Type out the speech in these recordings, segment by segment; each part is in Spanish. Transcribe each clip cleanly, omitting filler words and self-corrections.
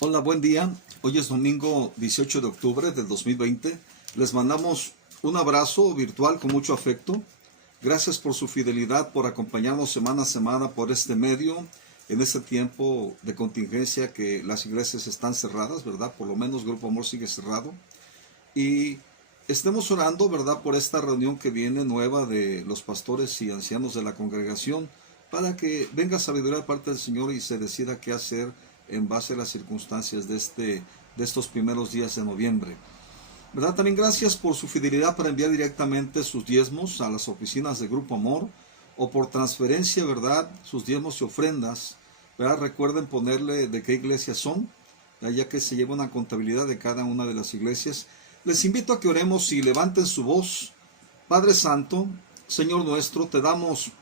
Hola, buen día. Hoy es domingo 18 de octubre del 2020. Les mandamos un abrazo virtual con mucho afecto. Gracias por su fidelidad, por acompañarnos semana a semana por este medio, en este tiempo de contingencia que las iglesias están cerradas, ¿verdad? Por lo menos Grupo Amor sigue cerrado. Y estemos orando, ¿verdad? Por esta reunión que viene nueva de los pastores y ancianos de la congregación, para que venga sabiduría de parte del Señor y se decida qué hacer en base a las circunstancias de estos primeros días de noviembre. ¿Verdad? También gracias por su fidelidad para enviar directamente sus diezmos a las oficinas de Grupo Amor o por transferencia, ¿verdad? Sus diezmos y ofrendas, ¿verdad? Recuerden ponerle de qué iglesias son, ya que se lleva una contabilidad de cada una de las iglesias. Les invito a que oremos y levanten su voz. Padre Santo, Señor nuestro, te damos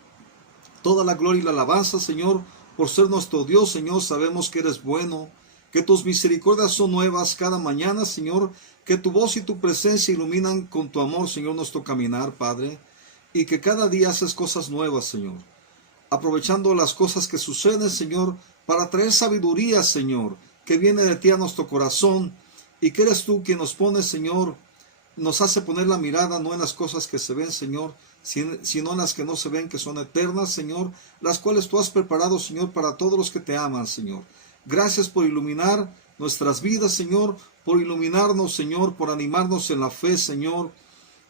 toda la gloria y la alabanza, Señor, por ser nuestro Dios, Señor. Sabemos que eres bueno, que tus misericordias son nuevas cada mañana, Señor, que tu voz y tu presencia iluminan con tu amor, Señor, nuestro caminar, Padre, y que cada día haces cosas nuevas, Señor. Aprovechando las cosas que suceden, Señor, para traer sabiduría, Señor, que viene de ti a nuestro corazón, y que eres tú quien nos pone, Señor, nos hace poner la mirada no en las cosas que se ven, Señor, sino en las que no se ven, que son eternas, Señor, las cuales tú has preparado, Señor, para todos los que te aman, Señor. Gracias por iluminar nuestras vidas, Señor, por iluminarnos, Señor, por animarnos en la fe, Señor,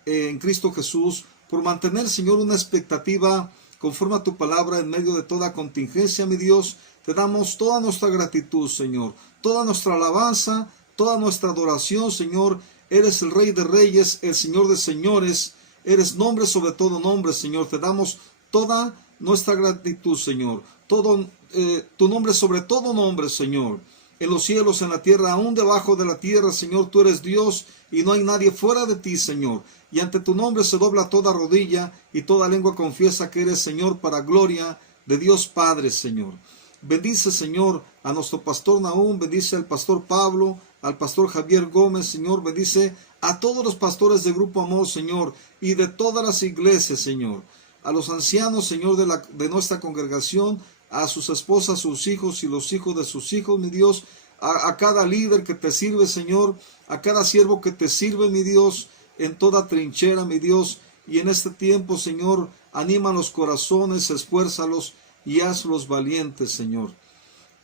en Cristo Jesús, por mantener, Señor, una expectativa conforme a tu palabra en medio de toda contingencia, mi Dios. Te damos toda nuestra gratitud, Señor, toda nuestra alabanza, toda nuestra adoración, Señor. Eres el Rey de Reyes, el Señor de Señores, eres nombre sobre todo nombre, Señor. Te damos toda nuestra gratitud, Señor. Tu nombre sobre todo nombre, Señor. En los cielos, en la tierra, aún debajo de la tierra, Señor, tú eres Dios y no hay nadie fuera de ti, Señor. Y ante tu nombre se dobla toda rodilla y toda lengua confiesa que eres, Señor, para gloria de Dios Padre, Señor. Bendice, Señor, a nuestro pastor Nahum, bendice al pastor Pablo, al pastor Javier Gómez, Señor, bendice a todos los pastores de Grupo Amor, Señor, y de todas las iglesias, Señor, a los ancianos, Señor, de nuestra congregación, a sus esposas, sus hijos y los hijos de sus hijos, mi Dios, a cada líder que te sirve, Señor, a cada siervo que te sirve, mi Dios, en toda trinchera, mi Dios, y en este tiempo, Señor, anima los corazones, esfuérzalos y hazlos valientes, Señor.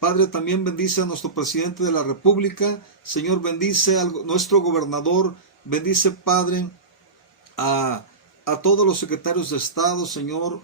Padre, también bendice a nuestro presidente de la República. Señor, bendice a nuestro gobernador. Bendice, Padre, a todos los secretarios de Estado, Señor,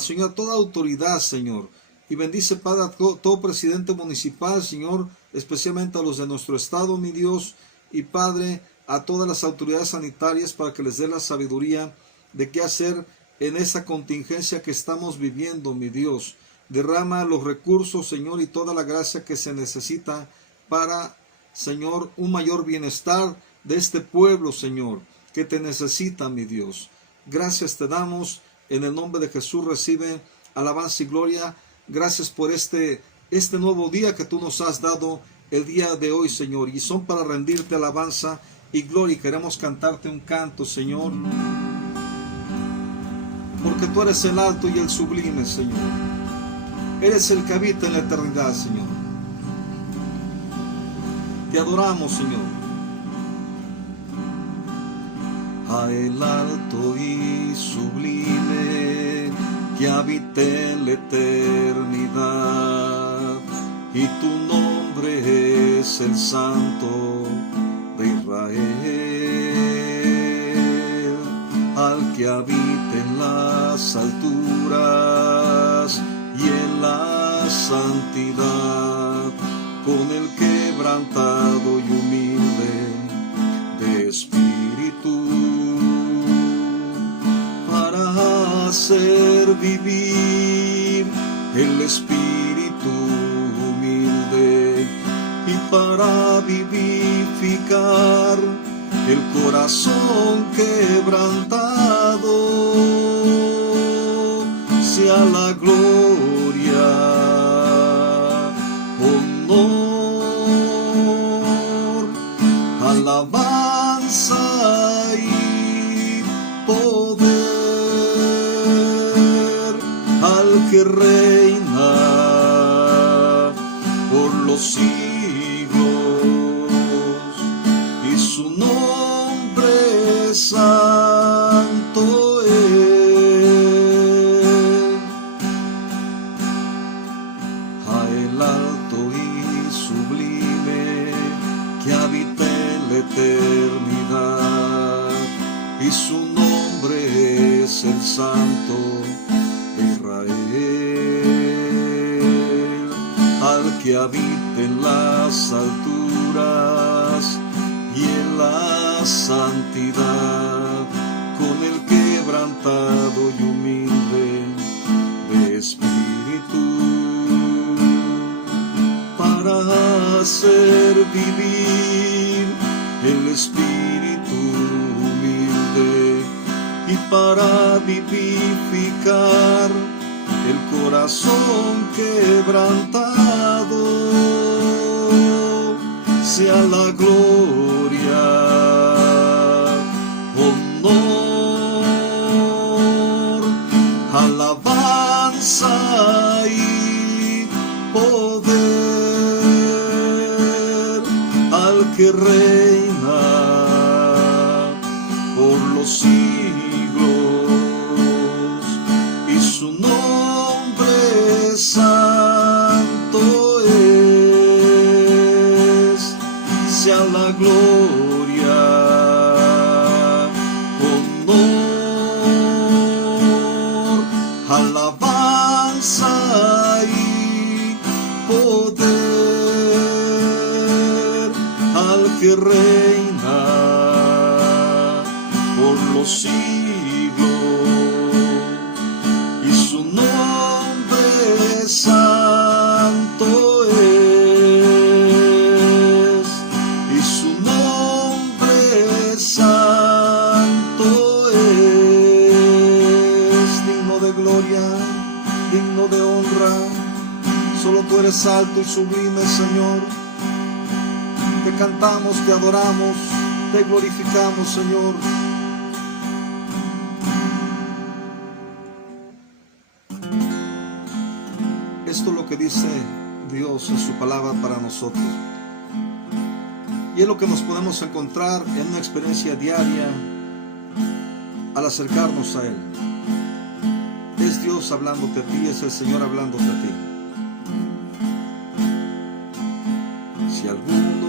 Señor, a toda autoridad, Señor. Y bendice, Padre, a todo presidente municipal, Señor, especialmente a los de nuestro estado, mi Dios. Y, Padre, a todas las autoridades sanitarias para que les dé la sabiduría de qué hacer en esa contingencia que estamos viviendo, mi Dios. Derrama los recursos, Señor, y toda la gracia que se necesita para, Señor, un mayor bienestar de este pueblo, Señor, que te necesita, mi Dios. Gracias te damos. En el nombre de Jesús recibe alabanza y gloria. Gracias por este nuevo día que tú nos has dado el día de hoy, Señor. Y son para rendirte alabanza y gloria. Y queremos cantarte un canto, Señor, porque tú eres el alto y el sublime, Señor. Eres el que habita en la eternidad, Señor. Te adoramos, Señor. A el alto y sublime que habita en la eternidad, y tu nombre es el Santo de Israel, al que habita en las alturas y en la santidad, con el quebrantado y humilde de espíritu, para hacer vivir el espíritu humilde y para vivificar el corazón quebrantado. Sea la gloria, honor, alabanza y poder al que reina por los siglos y su nombre santo es. A el alto y sublime que habita en la eternidad, y su nombre es el Santo de Israel, al que habita en las alturas y en la santidad, con el quebrantado y humilde de espíritu, para hacer vivir el espíritu humilde y para vivificar el corazón quebrantado. Sea la gloria, honor, alabanza y poder al que reina por los siglos, y su nombre santo es. Sea la gloria, honor, alabanza y poder al que reina por los siglos, y su nombre santo es, y su nombre santo es. Digno de gloria, digno de honra, solo tú eres alto y sublime, Señor. Te cantamos, te adoramos, te glorificamos, Señor. Esto es lo que dice Dios en su palabra para nosotros. Y es lo que nos podemos encontrar en una experiencia diaria al acercarnos a Él. Es Dios hablándote a ti, es el Señor hablándote a ti. Si alguno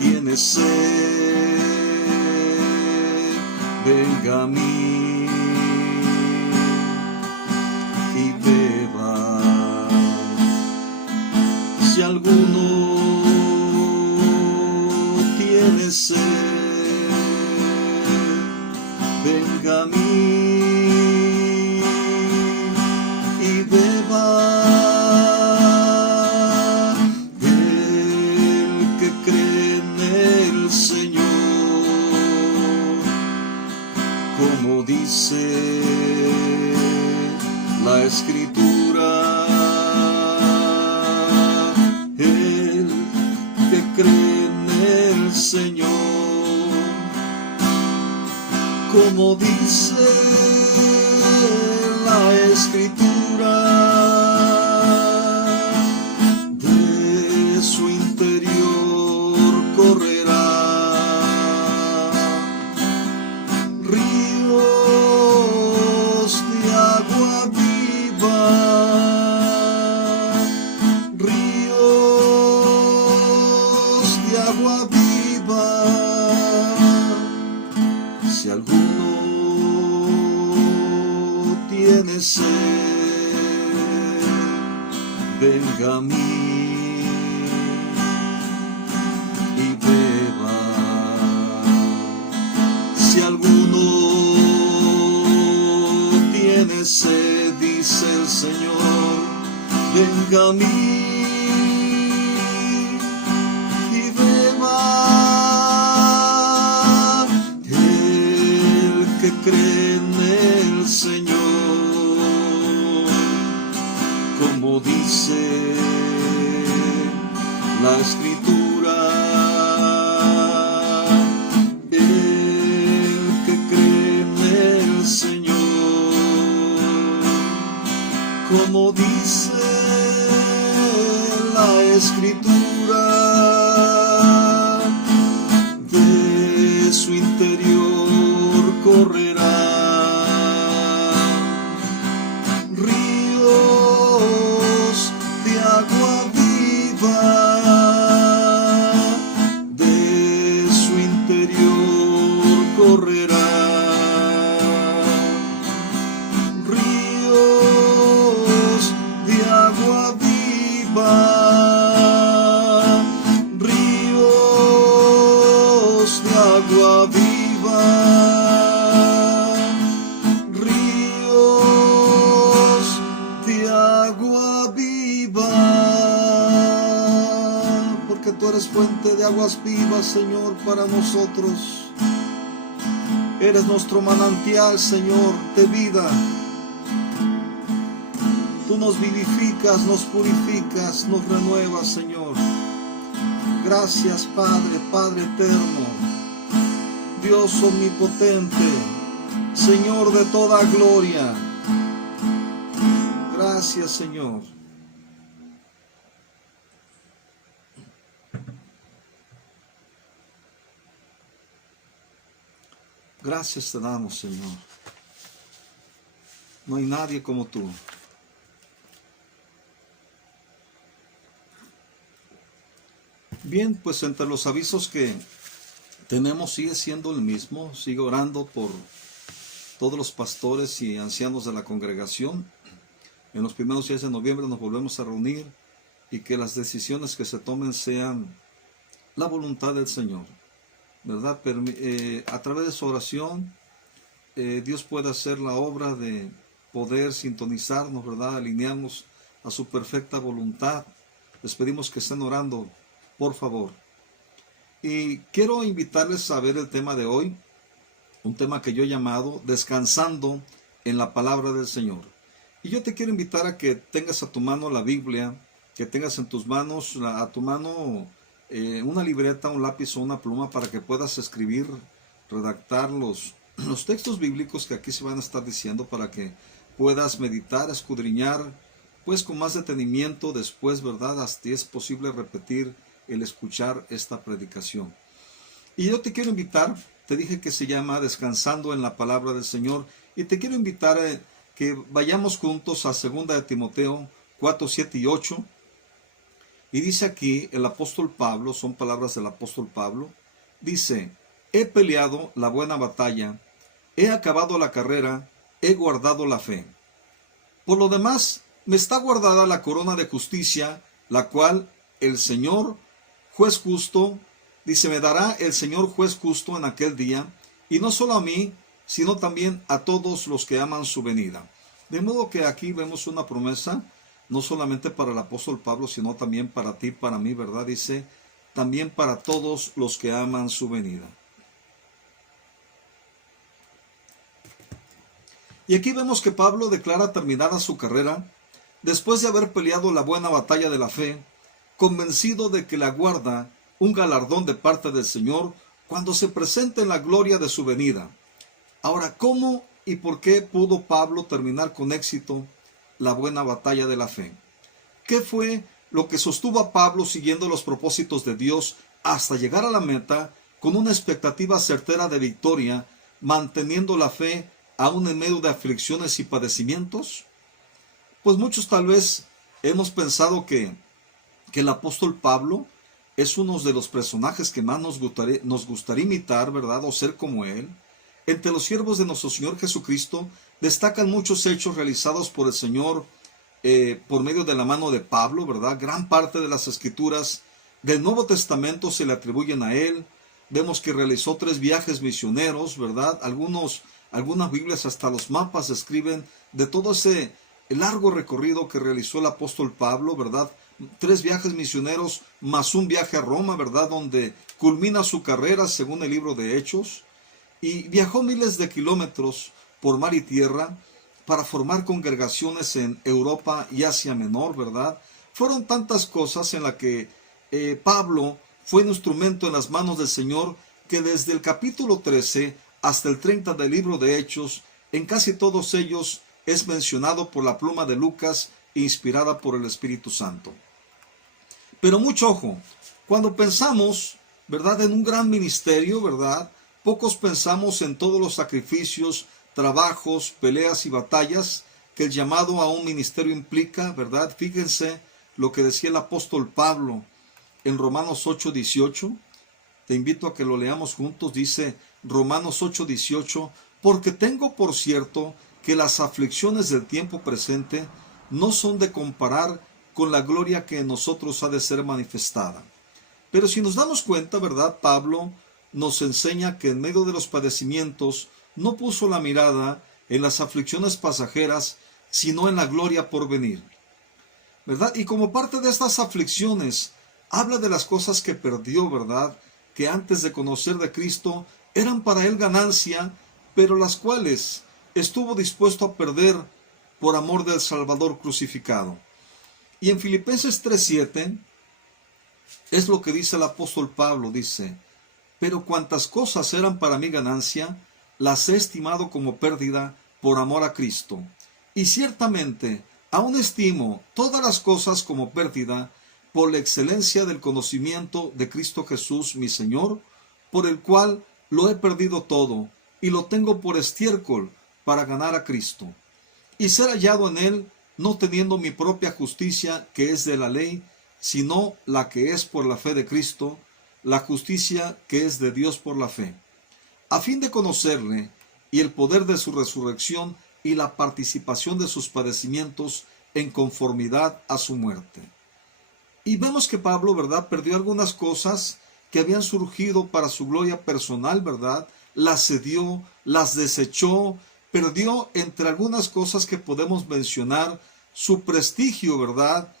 tiene sed, venga a mí y beba. Si alguno tiene sed, venga a mí y beba. El que cree en el Señor, como dice la Escritura, el que cree en el Señor, como dice la Escritura, de su interior correrá ríos de agua viva, ríos de agua viva. Si alguno tiene sed, venga a mí y beba. Si alguno tiene sed, dice el Señor, venga a mí y beba. El que cree en el Señor, como dice la Escritura, el que cree en el Señor, como dice la escritura, de su interior correrá ríos de agua viva, de su interior correrá ríos de agua viva, ríos de agua viva, ríos de agua viva, porque tú eres fuente de aguas vivas, Señor, para nosotros. Eres nuestro manantial, Señor, de vida. Tú nos vivificas, nos purificas, nos renuevas, Señor. Gracias, Padre, Padre eterno, Dios omnipotente, Señor de toda gloria. Gracias, Señor. Gracias te damos, Señor. No hay nadie como tú. Bien, pues entre los avisos que tenemos sigue siendo el mismo. Sigo orando por todos los pastores y ancianos de la congregación. En los primeros días de noviembre nos volvemos a reunir y que las decisiones que se tomen sean la voluntad del Señor, ¿verdad? A través de su oración, Dios puede hacer la obra de poder sintonizarnos, ¿verdad? Alinearnos a su perfecta voluntad. Les pedimos que estén orando, por favor. Y quiero invitarles a ver el tema de hoy, un tema que yo he llamado Descansando en la Palabra del Señor. Y yo te quiero invitar a que tengas a tu mano la Biblia, que tengas en tus manos, a tu mano, una libreta, un lápiz o una pluma para que puedas escribir, redactar los textos bíblicos que aquí se van a estar diciendo, para que puedas meditar, escudriñar, pues con más detenimiento después, ¿verdad? Hasta es posible repetir el escuchar esta predicación. Y yo te quiero invitar, te dije que se llama Descansando en la Palabra del Señor, y te quiero invitar a que vayamos juntos a 2 de Timoteo 4, 7 y 8. Y dice aquí el apóstol Pablo, son palabras del apóstol Pablo, dice: he peleado la buena batalla, he acabado la carrera, he guardado la fe. Por lo demás, me está guardada la corona de justicia, la cual el Señor, juez justo, dice, me dará el Señor juez justo en aquel día, y no solo a mí, sino también a todos los que aman su venida. De modo que aquí vemos una promesa, no solamente para el apóstol Pablo, sino también para ti, para mí, ¿verdad? Dice, también para todos los que aman su venida. Y aquí vemos que Pablo declara terminada su carrera, después de haber peleado la buena batalla de la fe, convencido de que le aguarda un galardón de parte del Señor cuando se presente en la gloria de su venida. Ahora, ¿cómo y por qué pudo Pablo terminar con éxito la buena batalla de la fe? ¿Qué fue lo que sostuvo a Pablo siguiendo los propósitos de Dios hasta llegar a la meta con una expectativa certera de victoria, manteniendo la fe aún en medio de aflicciones y padecimientos? Pues muchos tal vez hemos pensado que el apóstol Pablo es uno de los personajes que más nos gustaría imitar, ¿verdad? O ser como él. Entre los siervos de nuestro Señor Jesucristo destacan muchos hechos realizados por el Señor por medio de la mano de Pablo, ¿verdad? Gran parte de las escrituras del Nuevo Testamento se le atribuyen a él. Vemos que realizó 3 viajes misioneros, ¿verdad? Algunas Biblias hasta los mapas escriben de todo ese largo recorrido que realizó el apóstol Pablo, ¿verdad? 3 viajes misioneros más un viaje a Roma, ¿verdad? Donde culmina su carrera según el libro de Hechos. Y viajó miles de kilómetros por mar y tierra para formar congregaciones en Europa y Asia Menor, ¿verdad? Fueron tantas cosas en las que Pablo fue un instrumento en las manos del Señor, que desde el capítulo 13 hasta el 30 del libro de Hechos, en casi todos ellos es mencionado por la pluma de Lucas, inspirada por el Espíritu Santo. Pero mucho ojo, cuando pensamos, ¿verdad?, en un gran ministerio, ¿verdad?, pocos pensamos en todos los sacrificios, trabajos, peleas y batallas que el llamado a un ministerio implica, ¿verdad? Fíjense lo que decía el apóstol Pablo en Romanos 8:18. Te invito a que lo leamos juntos. Dice Romanos 8:18, porque tengo por cierto que las aflicciones del tiempo presente no son de comparar con la gloria que en nosotros ha de ser manifestada. Pero si nos damos cuenta, ¿verdad? Pablo nos enseña que en medio de los padecimientos no puso la mirada en las aflicciones pasajeras, sino en la gloria por venir, ¿verdad? Y como parte de estas aflicciones, habla de las cosas que perdió, ¿verdad?, que antes de conocer de Cristo eran para él ganancia, pero las cuales estuvo dispuesto a perder por amor del Salvador crucificado. Y en Filipenses 3:7 es lo que dice el apóstol Pablo, dice, pero cuantas cosas eran para mi ganancia, las he estimado como pérdida por amor a Cristo. Y ciertamente, aún estimo todas las cosas como pérdida por la excelencia del conocimiento de Cristo Jesús, mi Señor, por el cual lo he perdido todo, y lo tengo por estiércol para ganar a Cristo, y ser hallado en él, no teniendo mi propia justicia que es de la ley, sino la que es por la fe de Cristo, la justicia que es de Dios por la fe, a fin de conocerle y el poder de su resurrección y la participación de sus padecimientos en conformidad a su muerte. Y vemos que Pablo, ¿verdad?, perdió algunas cosas que habían surgido para su gloria personal, ¿verdad? Las cedió, las desechó, perdió entre algunas cosas que podemos mencionar su prestigio, ¿verdad?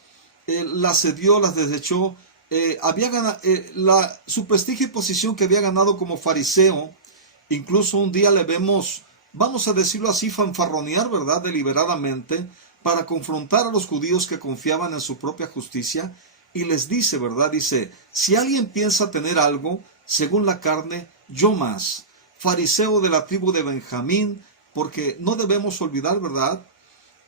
Las cedió, las desechó, su prestigio y posición que había ganado como fariseo. Incluso un día le vemos, vamos a decirlo así, fanfarronear, ¿verdad?, deliberadamente, para confrontar a los judíos que confiaban en su propia justicia, y les dice, ¿verdad?, dice, si alguien piensa tener algo, según la carne, yo más, fariseo de la tribu de Benjamín, porque no debemos olvidar, ¿verdad?,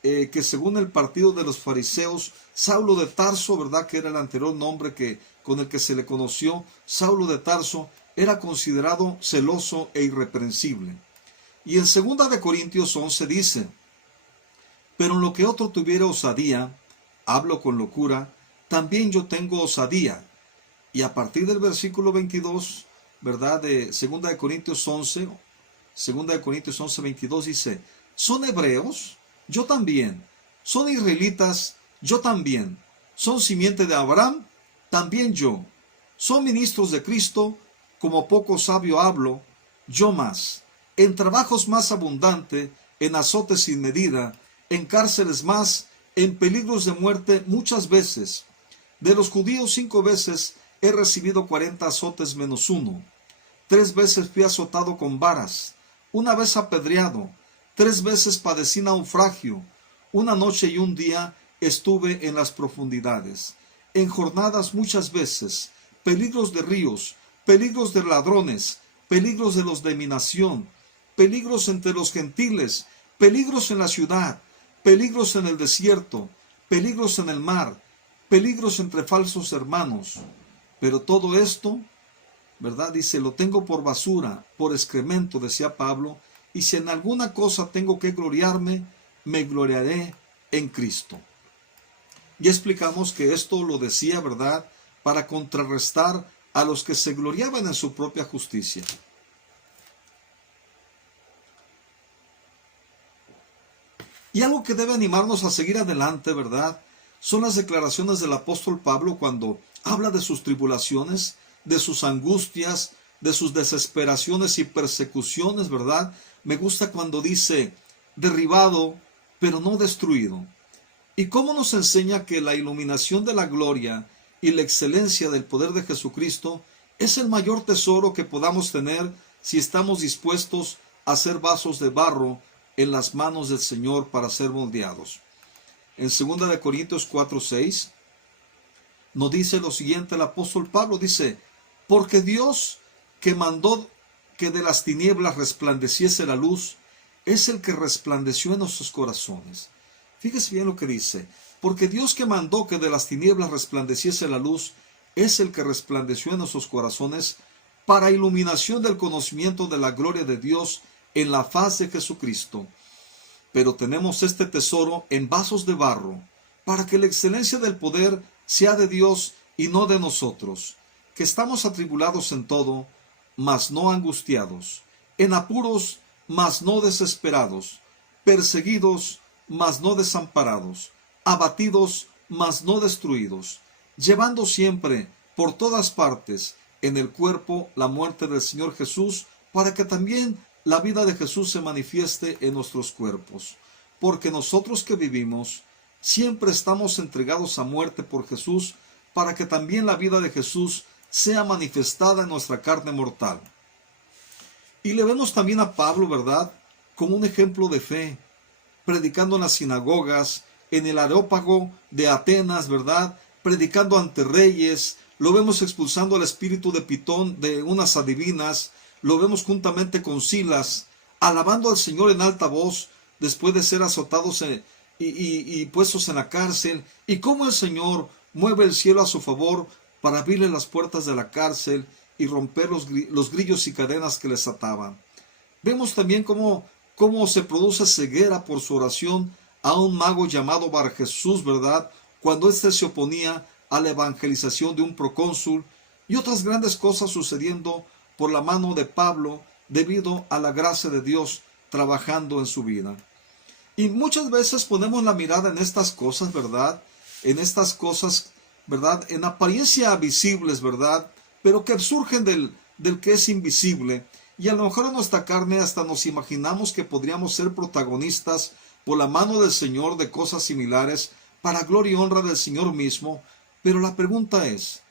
que según el partido de los fariseos, Saulo de Tarso, ¿verdad?, que era el anterior nombre con el que se le conoció, Saulo de Tarso, era considerado celoso e irreprensible. Y en 2 de Corintios 11 dice, pero en lo que otro tuviera osadía, hablo con locura, también yo tengo osadía. Y a partir del versículo 22, ¿verdad?, de 2 de Corintios 11, 2 de Corintios 11, 22 dice, ¿son hebreos? Yo también. ¿Son israelitas? Yo también. ¿Son simiente de Abraham? También yo. ¿Son ministros de Cristo? Como poco sabio hablo, yo más. En trabajos más abundante, en azotes sin medida, en cárceles más, en peligros de muerte muchas veces. De los judíos 5 veces he recibido 40 azotes menos 1. 3 veces fui azotado con varas, 1 vez apedreado, 3 veces padecí naufragio, 1 noche y 1 día estuve en las profundidades. En jornadas muchas veces, peligros de ríos, peligros de ladrones, peligros de los de mi nación, peligros entre los gentiles, peligros en la ciudad, peligros en el desierto, peligros en el mar, peligros entre falsos hermanos. Pero todo esto, ¿verdad?, dice, lo tengo por basura, por excremento, decía Pablo, y si en alguna cosa tengo que gloriarme, me gloriaré en Cristo. Y explicamos que esto lo decía, ¿verdad?, para contrarrestar a los que se gloriaban en su propia justicia. Y algo que debe animarnos a seguir adelante, ¿verdad?, son las declaraciones del apóstol Pablo cuando habla de sus tribulaciones, de sus angustias, de sus desesperaciones y persecuciones, ¿verdad? Me gusta cuando dice, derribado, pero no destruido. ¿Y cómo nos enseña que la iluminación de la gloria y la excelencia del poder de Jesucristo es el mayor tesoro que podamos tener si estamos dispuestos a ser vasos de barro en las manos del Señor para ser moldeados? En 2 de Corintios 4:6 nos dice lo siguiente el apóstol Pablo, dice, porque Dios que mandó que de las tinieblas resplandeciese la luz, es el que resplandeció en nuestros corazones. Fíjese bien lo que dice, Porque Dios que mandó que de las tinieblas resplandeciese la luz, es el que resplandeció en nuestros corazones para iluminación del conocimiento de la gloria de Dios en la faz de Jesucristo. Pero tenemos este tesoro en vasos de barro, para que la excelencia del poder sea de Dios y no de nosotros, que estamos atribulados en todo, mas no angustiados, en apuros, mas no desesperados, perseguidos, mas no desamparados, abatidos, mas no destruidos, llevando siempre por todas partes en el cuerpo la muerte del Señor Jesús, para que también la vida de Jesús se manifieste en nuestros cuerpos. Porque nosotros que vivimos, siempre estamos entregados a muerte por Jesús, para que también la vida de Jesús sea manifestada en nuestra carne mortal. Y le vemos también a Pablo, ¿verdad?, como un ejemplo de fe, predicando en las sinagogas, en el Areópago de Atenas, ¿verdad?, predicando ante reyes. Lo vemos expulsando al espíritu de Pitón de unas adivinas. Lo vemos juntamente con Silas, alabando al Señor en alta voz, después de ser azotados y puestos en la cárcel, y cómo el Señor mueve el cielo a su favor para abrirle las puertas de la cárcel y romper los grillos y cadenas que les ataban. Vemos también cómo se produce ceguera por su oración a un mago llamado Bar Jesús, ¿verdad?, cuando éste se oponía a la evangelización de un procónsul, y otras grandes cosas sucediendo por la mano de Pablo debido a la gracia de Dios trabajando en su vida. Y muchas veces ponemos la mirada en estas cosas, ¿verdad?, en estas cosas, ¿verdad?, en apariencia visibles, ¿verdad?, pero que surgen del que es invisible, y a lo mejor en nuestra carne hasta nos imaginamos que podríamos ser protagonistas por la mano del Señor de cosas similares, para gloria y honra del Señor mismo. Pero la pregunta es,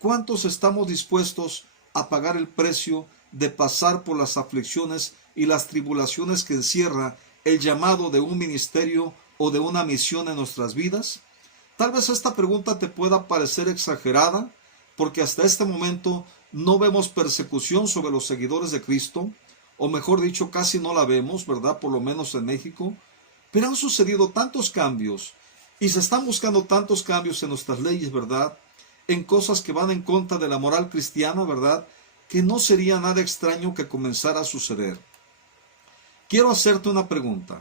¿cuántos estamos dispuestos a pagar el precio de pasar por las aflicciones y las tribulaciones que encierra el llamado de un ministerio o de una misión en nuestras vidas? Tal vez esta pregunta te pueda parecer exagerada, porque hasta este momento no vemos persecución sobre los seguidores de Cristo, o mejor dicho, casi no la vemos, ¿verdad?, por lo menos en México. Pero han sucedido tantos cambios, y se están buscando tantos cambios en nuestras leyes, ¿verdad?, en cosas que van en contra de la moral cristiana, ¿verdad?, que no sería nada extraño que comenzara a suceder. Quiero hacerte una pregunta.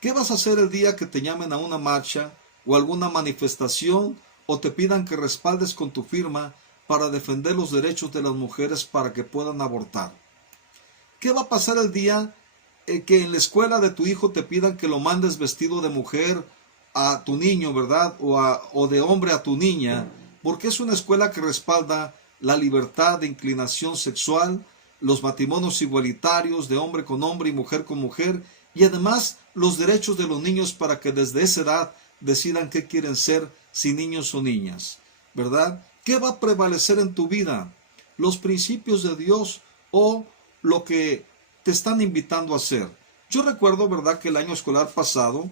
¿Qué vas a hacer el día que te llamen a una marcha o alguna manifestación o te pidan que respaldes con tu firma para defender los derechos de las mujeres para que puedan abortar? ¿Qué va a pasar el día que en la escuela de tu hijo te pidan que lo mandes vestido de mujer a tu niño, ¿verdad?, o de hombre a tu niña, porque es una escuela que respalda la libertad de inclinación sexual, los matrimonios igualitarios de hombre con hombre y mujer con mujer, y además los derechos de los niños para que desde esa edad decidan qué quieren ser, si niños o niñas, ¿verdad? ¿Qué va a prevalecer en tu vida? ¿Los principios de Dios o lo que te están invitando a hacer? Yo recuerdo, ¿verdad?, que el año escolar pasado,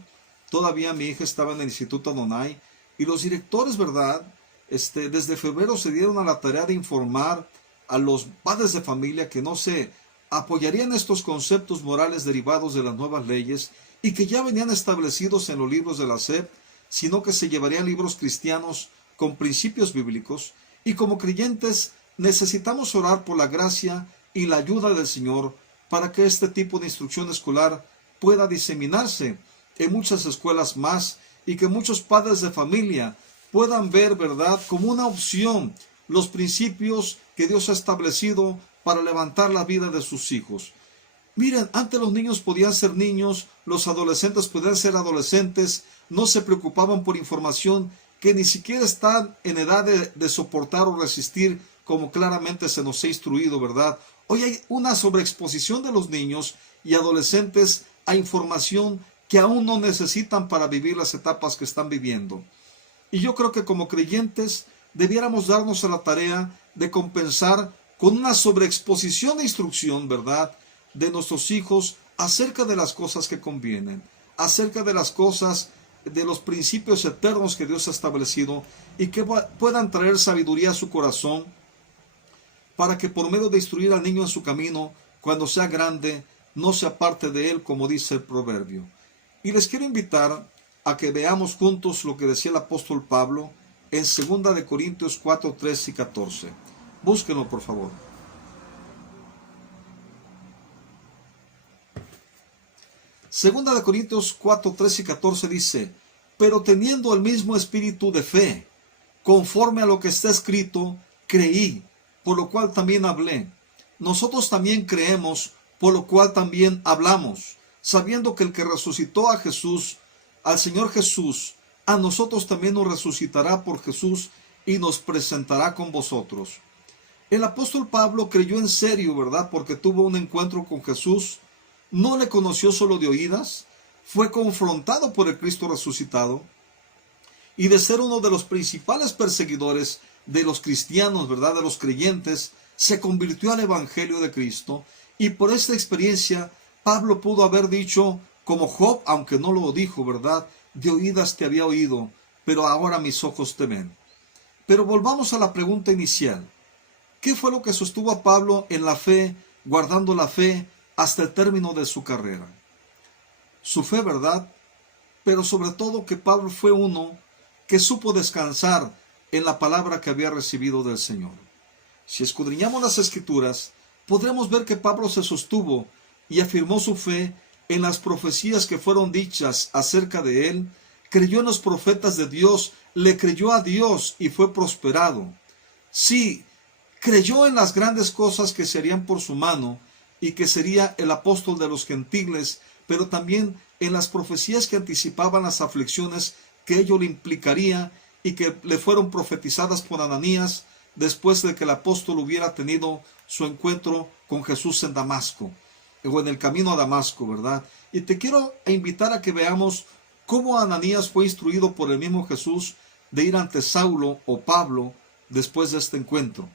todavía mi hija estaba en el Instituto Adonai, y los directores, ¿verdad?, desde febrero se dieron a la tarea de informar a los padres de familia que no se apoyarían estos conceptos morales derivados de las nuevas leyes y que ya venían establecidos en los libros de la SEP, sino que se llevarían libros cristianos con principios bíblicos, y como creyentes necesitamos orar por la gracia y la ayuda del Señor para que este tipo de instrucción escolar pueda diseminarse en muchas escuelas más, y que muchos padres de familia puedan ver, ¿verdad?, como una opción los principios que Dios ha establecido para levantar la vida de sus hijos. Miren, antes los niños podían ser niños, los adolescentes podían ser adolescentes, no se preocupaban por información que ni siquiera están en edad de soportar o resistir, como claramente se nos ha instruido, ¿verdad? Hoy hay una sobreexposición de los niños y adolescentes a información que aún no necesitan para vivir las etapas que están viviendo. Y yo creo que como creyentes debiéramos darnos a la tarea de compensar con una sobreexposición de instrucción, ¿verdad?, de nuestros hijos acerca de las cosas que convienen, acerca de las cosas, de los principios eternos que Dios ha establecido, y que puedan traer sabiduría a su corazón, para que por medio de instruir al niño en su camino, cuando sea grande, no se aparte de él, como dice el proverbio. Y les quiero invitar a que veamos juntos lo que decía el apóstol Pablo en 2 de Corintios 4, 13 y 14. Búsquenlo, por favor. Segunda de Corintios 4, 13 y 14 dice: pero teniendo el mismo espíritu de fe, conforme a lo que está escrito, creí, por lo cual también hablé. Nosotros también creemos, por lo cual también hablamos, sabiendo que el que resucitó a Jesús, al Señor Jesús, a nosotros también nos resucitará por Jesús y nos presentará con vosotros. El apóstol Pablo creyó en serio, ¿verdad? Porque tuvo un encuentro con Jesús. No le conoció solo de oídas, fue confrontado por el Cristo resucitado, y de ser uno de los principales perseguidores de los cristianos, ¿verdad?, de los creyentes, se convirtió al Evangelio de Cristo, y por esta experiencia Pablo pudo haber dicho, como Job, aunque no lo dijo, ¿verdad?, de oídas te había oído, pero ahora mis ojos te ven. Pero volvamos a la pregunta inicial. ¿Qué fue lo que sostuvo a Pablo en la fe, guardando la fe hasta el término de su carrera? Su fe, ¿verdad? Pero sobre todo que Pablo fue uno que supo descansar en la palabra que había recibido del Señor. Si escudriñamos las Escrituras, podremos ver que Pablo se sostuvo y afirmó su fe en las profecías que fueron dichas acerca de él, creyó en los profetas de Dios, le creyó a Dios y fue prosperado. Sí, creyó en las grandes cosas que se harían por su mano y que sería el apóstol de los gentiles, pero también en las profecías que anticipaban las aflicciones que ello le implicaría y que le fueron profetizadas por Ananías después de que el apóstol hubiera tenido su encuentro con Jesús en Damasco, o en el camino a Damasco, ¿verdad? Y te quiero invitar a que veamos cómo Ananías fue instruido por el mismo Jesús de ir ante Saulo o Pablo después de este encuentro.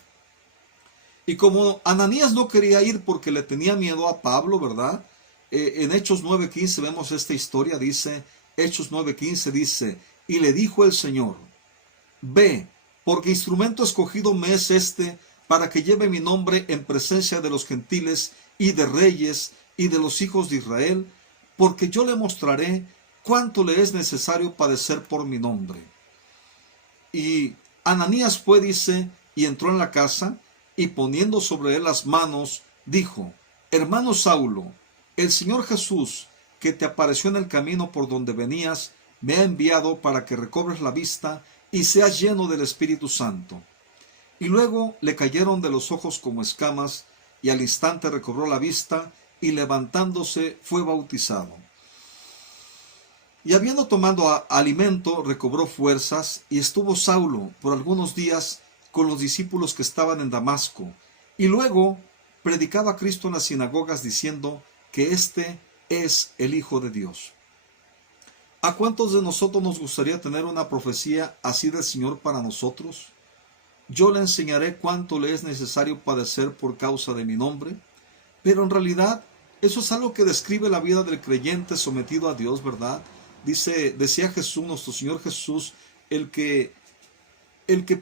Y como Ananías no quería ir porque le tenía miedo a Pablo, ¿verdad? En Hechos 9:15 vemos esta historia, dice, Hechos 9:15 dice, y le dijo el Señor, ve, porque instrumento escogido me es este, para que lleve mi nombre en presencia de los gentiles y de reyes y de los hijos de Israel, porque yo le mostraré cuánto le es necesario padecer por mi nombre. Y Ananías fue, dice, y entró en la casa, y poniendo sobre él las manos, dijo, hermano Saulo, el Señor Jesús, que te apareció en el camino por donde venías, me ha enviado para que recobres la vista y seas lleno del Espíritu Santo. Y luego le cayeron de los ojos como escamas, y al instante recobró la vista, y levantándose fue bautizado. Y habiendo tomado alimento, recobró fuerzas, y estuvo Saulo por algunos días con los discípulos que estaban en Damasco, y luego predicaba a Cristo en las sinagogas diciendo que este es el Hijo de Dios. ¿A cuántos de nosotros nos gustaría tener una profecía así del Señor para nosotros? Yo le enseñaré cuánto le es necesario padecer por causa de mi nombre. Pero en realidad eso es algo que describe la vida del creyente sometido a Dios, ¿verdad? Decía Jesús, nuestro Señor Jesús, el que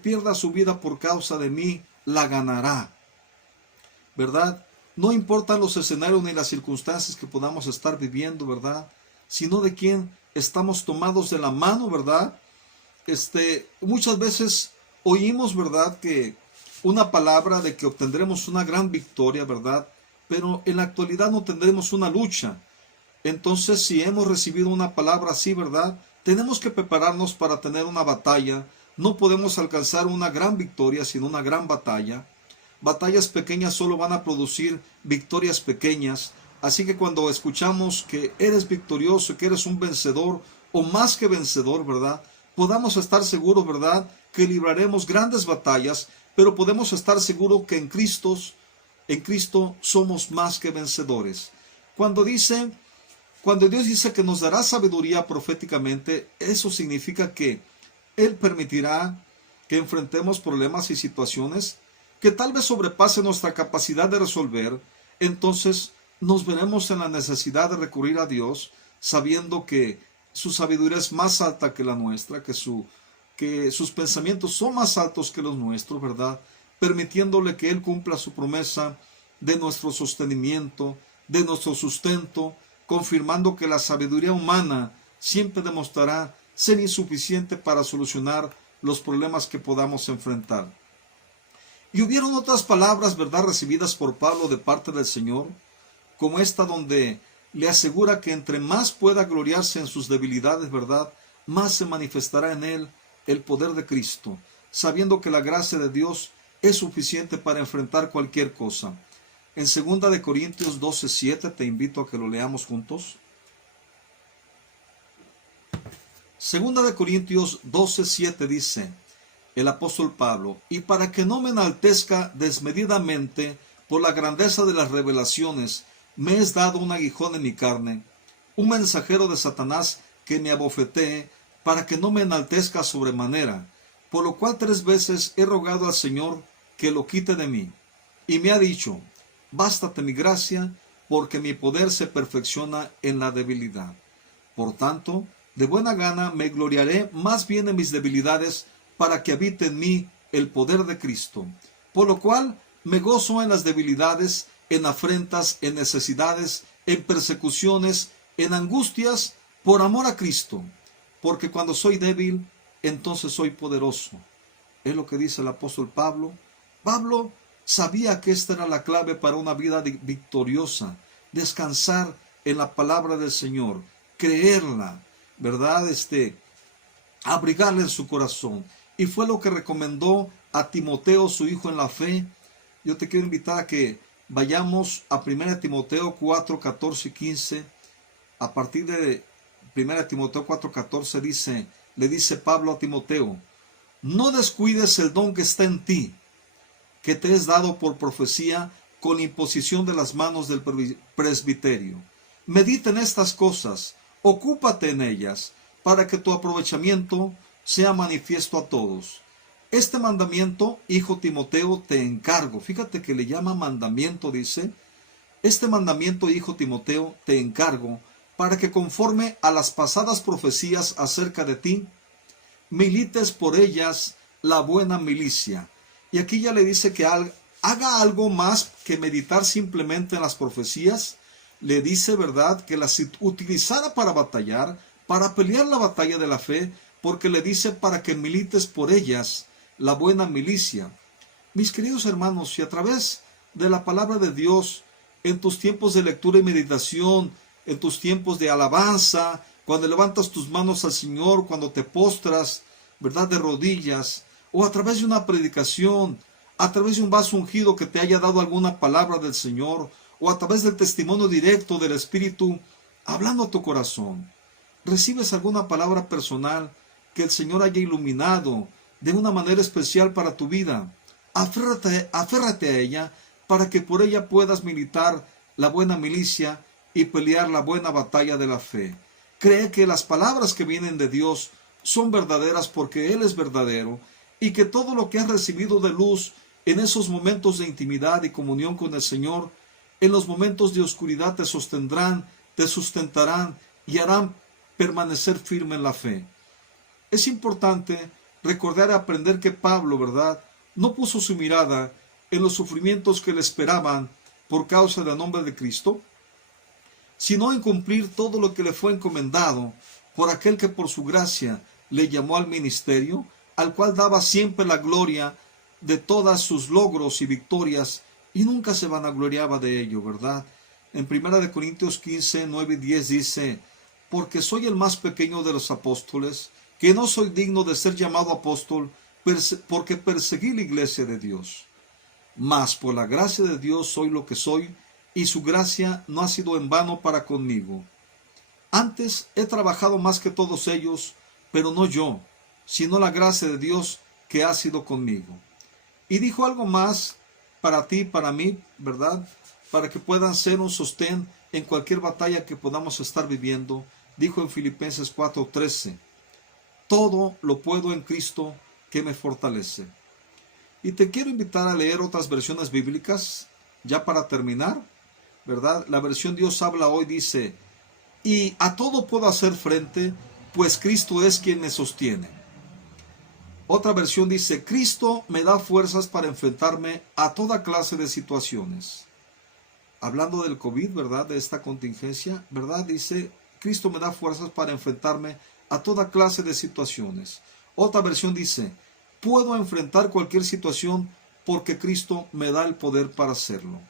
pierda su vida por causa de mí, la ganará, ¿verdad? No importan los escenarios ni las circunstancias que podamos estar viviendo, ¿verdad? Sino de quién estamos tomados de la mano, ¿verdad? Muchas veces oímos, ¿verdad?, que una palabra de que obtendremos una gran victoria, ¿verdad? Pero en la actualidad no tendremos una lucha. Entonces, si hemos recibido una palabra así, ¿verdad?, tenemos que prepararnos para tener una batalla. No podemos alcanzar una gran victoria sin una gran batalla. Batallas pequeñas solo van a producir victorias pequeñas. Así que cuando escuchamos que eres victorioso, que eres un vencedor o más que vencedor, ¿verdad?, podamos estar seguros, ¿verdad?, que libraremos grandes batallas, pero podemos estar seguros que en Cristo somos más que vencedores. Cuando Dios dice que nos dará sabiduría proféticamente, eso significa que Él permitirá que enfrentemos problemas y situaciones que tal vez sobrepasen nuestra capacidad de resolver. Entonces nos veremos en la necesidad de recurrir a Dios, sabiendo que su sabiduría es más alta que la nuestra, que sus pensamientos son más altos que los nuestros, ¿verdad? Permitiéndole que Él cumpla su promesa de nuestro sostenimiento, de nuestro sustento, confirmando que la sabiduría humana siempre demostrará ser insuficiente para solucionar los problemas que podamos enfrentar. Y hubieron otras palabras, ¿verdad?, recibidas por Pablo de parte del Señor, como esta donde le asegura que entre más pueda gloriarse en sus debilidades, ¿verdad?, más se manifestará en él el poder de Cristo, sabiendo que la gracia de Dios es suficiente para enfrentar cualquier cosa. En 2 Corintios 12:7, te invito a que lo leamos juntos. 2 Corintios 12:7 dice el apóstol Pablo: y para que no me enaltezca desmedidamente por la grandeza de las revelaciones, me es dado un aguijón en mi carne, un mensajero de Satanás que me abofetee, para que no me enaltezca sobremanera, por lo cual 3 veces he rogado al Señor que lo quite de mí. Y me ha dicho: bástate mi gracia, porque mi poder se perfecciona en la debilidad. Por tanto, de buena gana me gloriaré más bien en mis debilidades, para que habite en mí el poder de Cristo. Por lo cual me gozo en las debilidades, en afrentas, en necesidades, en persecuciones, en angustias, por amor a Cristo. Porque cuando soy débil, entonces soy poderoso. Es lo que dice el apóstol Pablo. Pablo sabía que esta era la clave para una vida victoriosa: descansar en la palabra del Señor, creerla, ¿verdad? Abrigarla en su corazón. Y fue lo que recomendó a Timoteo, su hijo en la fe. Yo te quiero invitar a que vayamos a 1 Timoteo 4, 14 y 15. A partir de 1 Timoteo 4, 14 le dice Pablo a Timoteo: no descuides el don que está en ti, que te es dado por profecía con imposición de las manos del presbiterio. Medita en estas cosas, ocúpate en ellas, para que tu aprovechamiento sea manifiesto a todos. Este mandamiento, hijo Timoteo, te encargo. Fíjate que le llama mandamiento, dice. Este mandamiento, hijo Timoteo, te encargo, para que conforme a las pasadas profecías acerca de ti, milites por ellas la buena milicia. Y aquí ya le dice que haga algo más que meditar simplemente en las profecías. Le dice, ¿verdad?, que las utilizara para batallar, para pelear la batalla de la fe, porque le dice para que milites por ellas la buena milicia. Mis queridos hermanos, si a través de la palabra de Dios, en tus tiempos de lectura y meditación, en tus tiempos de alabanza, cuando levantas tus manos al Señor, cuando te postras, ¿verdad?, de rodillas, o a través de una predicación, a través de un vaso ungido que te haya dado alguna palabra del Señor, o a través del testimonio directo del Espíritu, hablando a tu corazón, recibes alguna palabra personal que el Señor haya iluminado de una manera especial para tu vida. Aférrate a ella, para que por ella puedas militar la buena milicia y pelear la buena batalla de la fe. Cree que las palabras que vienen de Dios son verdaderas porque Él es verdadero, y que todo lo que has recibido de luz en esos momentos de intimidad y comunión con el Señor, en los momentos de oscuridad te sostendrán, te sustentarán y harán permanecer firme en la fe. Es importante recordar y aprender que Pablo, ¿verdad?, no puso su mirada en los sufrimientos que le esperaban por causa del nombre de Cristo, sino en cumplir todo lo que le fue encomendado por aquel que por su gracia le llamó al ministerio, al cual daba siempre la gloria de todas sus logros y victorias, y nunca se vanagloriaba de ello, ¿verdad? En 1 Corintios 15, 9 y 10 dice: porque soy el más pequeño de los apóstoles, que no soy digno de ser llamado apóstol, porque perseguí la iglesia de Dios. Mas por la gracia de Dios soy lo que soy, y su gracia no ha sido en vano para conmigo. Antes he trabajado más que todos ellos, pero no yo, sino la gracia de Dios que ha sido conmigo. Y dijo algo más para ti y para mí, ¿verdad?, para que puedan ser un sostén en cualquier batalla que podamos estar viviendo. Dijo en Filipenses 4:13: todo lo puedo en Cristo que me fortalece. Y te quiero invitar a leer otras versiones bíblicas, ya para terminar, ¿verdad? La versión Dios habla hoy dice: y a todo puedo hacer frente, pues Cristo es quien me sostiene. Otra versión dice: Cristo me da fuerzas para enfrentarme a toda clase de situaciones. Hablando del COVID, ¿verdad?, de esta contingencia, ¿verdad?, dice Cristo me da fuerzas para enfrentarme a toda clase de situaciones. Otra versión dice, puedo enfrentar cualquier situación porque Cristo me da el poder para hacerlo.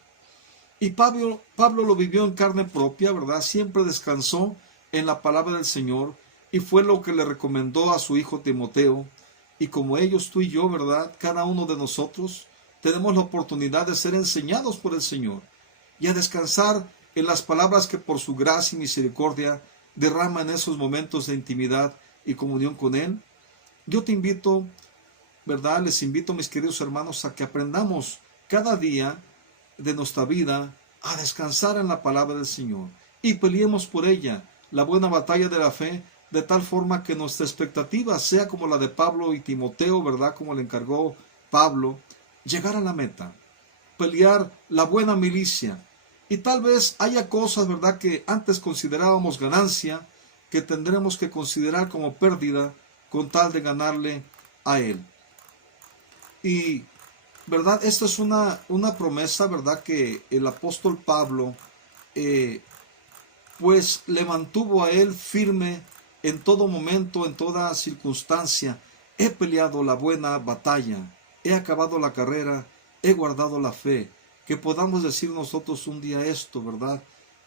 Y Pablo lo vivió en carne propia, ¿verdad? Siempre descansó en la palabra del Señor y fue lo que le recomendó a su hijo Timoteo. Y como ellos, tú y yo, ¿verdad? Cada uno de nosotros tenemos la oportunidad de ser enseñados por el Señor y a descansar en las palabras que por su gracia y misericordia derrama en esos momentos de intimidad y comunión con Él. Yo te invito, ¿verdad? Les invito, mis queridos hermanos, a que aprendamos cada día de nuestra vida a descansar en la palabra del Señor y peleemos por ella la buena batalla de la fe, de tal forma que nuestra expectativa sea como la de Pablo y Timoteo, ¿verdad? Como le encargó Pablo, llegar a la meta, pelear la buena milicia. Y tal vez haya cosas, ¿verdad?, que antes considerábamos ganancia, que tendremos que considerar como pérdida con tal de ganarle a Él. Y, ¿verdad? Esta es una promesa, ¿verdad?, que el apóstol Pablo, pues le mantuvo a él firme en todo momento, en toda circunstancia. He peleado la buena batalla, he acabado la carrera, he guardado la fe. Que podamos decir nosotros un día esto, ¿verdad?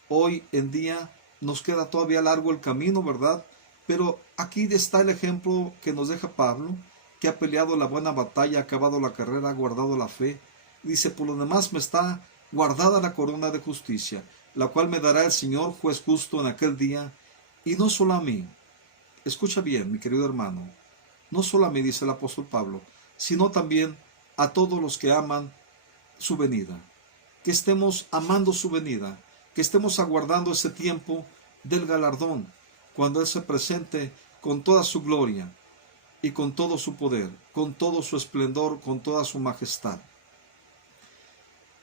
Hoy en día nos queda todavía largo el camino, ¿verdad? Pero aquí está el ejemplo que nos deja Pablo, que ha peleado la buena batalla, ha acabado la carrera, ha guardado la fe. Dice, por lo demás me está guardada la corona de justicia, la cual me dará el Señor, juez justo, en aquel día, y no solo a mí. Escucha bien, mi querido hermano, no solo a mí, dice el apóstol Pablo, sino también a todos los que aman su venida. Que estemos amando su venida, que estemos aguardando ese tiempo del galardón, cuando Él se presente con toda su gloria y con todo su poder, con todo su esplendor, con toda su majestad.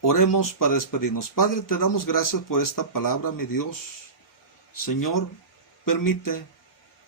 Oremos para despedirnos. Padre, te damos gracias por esta palabra, mi Dios. Señor, permite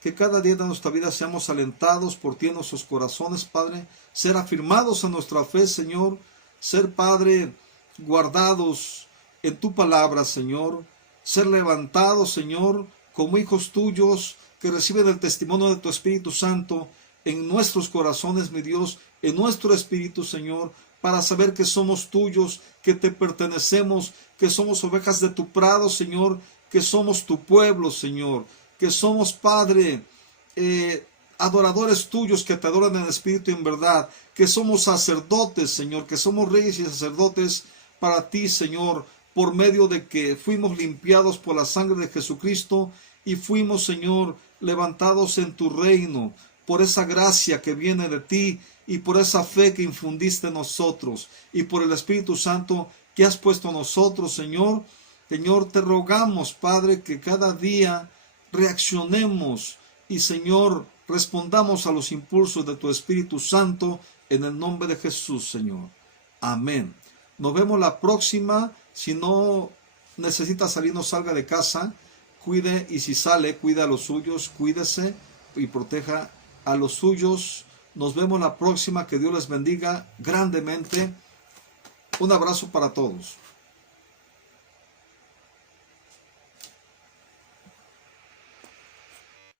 que cada día de nuestra vida seamos alentados por ti en nuestros corazones, Padre, ser afirmados en nuestra fe, Señor, ser, Padre, guardados en tu palabra, Señor, ser levantados, Señor, como hijos tuyos que reciben el testimonio de tu Espíritu Santo en nuestros corazones, mi Dios, en nuestro espíritu, Señor, para saber que somos tuyos, que te pertenecemos, que somos ovejas de tu prado, Señor, que somos tu pueblo, Señor, que somos, Padre, adoradores tuyos que te adoran en espíritu y en verdad, que somos sacerdotes, Señor, que somos reyes y sacerdotes para ti, Señor, por medio de que fuimos limpiados por la sangre de Jesucristo y fuimos, Señor, levantados en tu reino, por esa gracia que viene de ti y por esa fe que infundiste en nosotros y por el Espíritu Santo que has puesto en nosotros, Señor. Señor, te rogamos, Padre, que cada día reaccionemos y, Señor, respondamos a los impulsos de tu Espíritu Santo en el nombre de Jesús, Señor. Amén. Nos vemos la próxima. Si no necesita salir, no salga de casa. Cuide, y si sale, cuida a los suyos, cuídese y proteja a los suyos. Nos vemos la próxima. Que Dios les bendiga grandemente. Un abrazo para todos.